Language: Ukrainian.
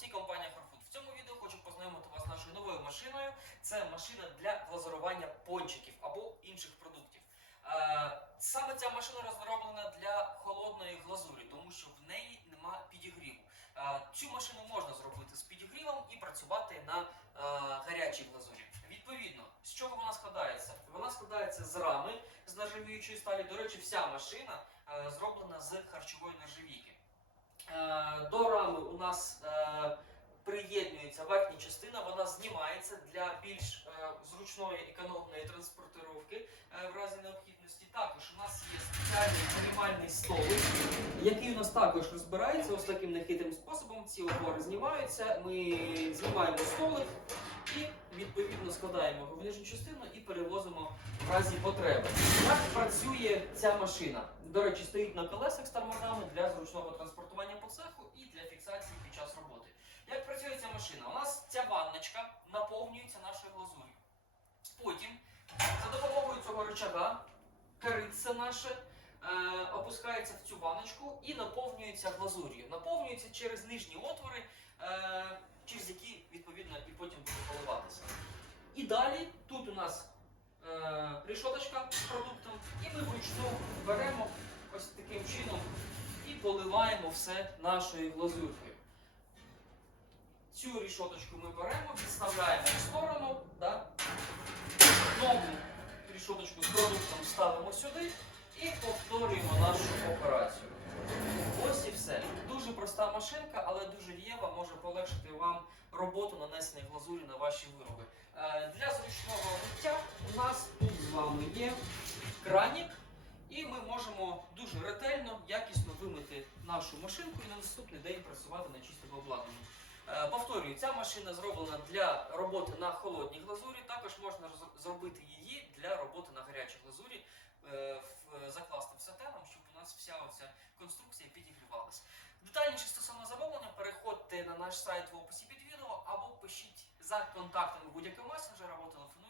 Олексій, компанія Farfood. В цьому відео хочу познайомити вас з нашою новою машиною. Це машина для глазурування пончиків або інших продуктів. Е, Саме ця машина розроблена для холодної глазурі, тому що в неї нема підігріву. Е, Цю машину можна зробити з підігрівом і працювати на е, гарячій глазурі. Відповідно, з чого вона складається? Вона складається з рами з нержавіючої сталі. До речі, вся машина зроблена з харчової нержавійки. До рами у нас приєднується верхня частина, вона знімається для більш е, зручної економної транспортировки е, в разі необхідності. Також у нас є спеціальний мінімальний столик, який у нас також розбирається ось таким нехитрим способом. Ці опори знімаються. Ми знімаємо столик і відповідно складаємо його в нижню частину і перевозимо в разі потреби. Як працює ця машина? До речі, стоїть на колесах з тормозами для зручного транспортування по цеху і для фіксації під час роботи. Як працює ця машина? У нас ця ванночка наповнюється нашою глазур'ю. Потім за допомогою цього рычага кориця наше е, опускається в цю ванночку і наповнюється глазур'ю. Наповнюється через нижні отвори, е, через які відповідно і потім буде поливатися. І далі тут у нас е, рішоточка з продуктом, і ми вручну беремо ось таким чином і поливаємо все нашою глазуркою. Цю рішоточку ми беремо, відставляємо рішоточку з продуктом ставимо сюди і повторюємо нашу операцію. Ось і все. Дуже проста машинка, але дуже дієва, може полегшити вам роботу нанесення глазурі на ваші вироби. Е, Для зручного миття у нас тут з вами є кранік, і ми можемо дуже ретельно, якісно вимити нашу машинку і на наступний день працювати на чистому обладнанні. Е, Повторюю, ця машина зроблена для роботи на холодній глазурі. Також можна зробити її для роботи на гарячій глазурі, е, в- закласти в сатеном, щоб у нас вся оця конструкція підігрівалася. Детальніше стосовно замовлення, переходьте на наш сайт в описі під відео або пишіть за контактами будь-якого месенджера або телефонуйте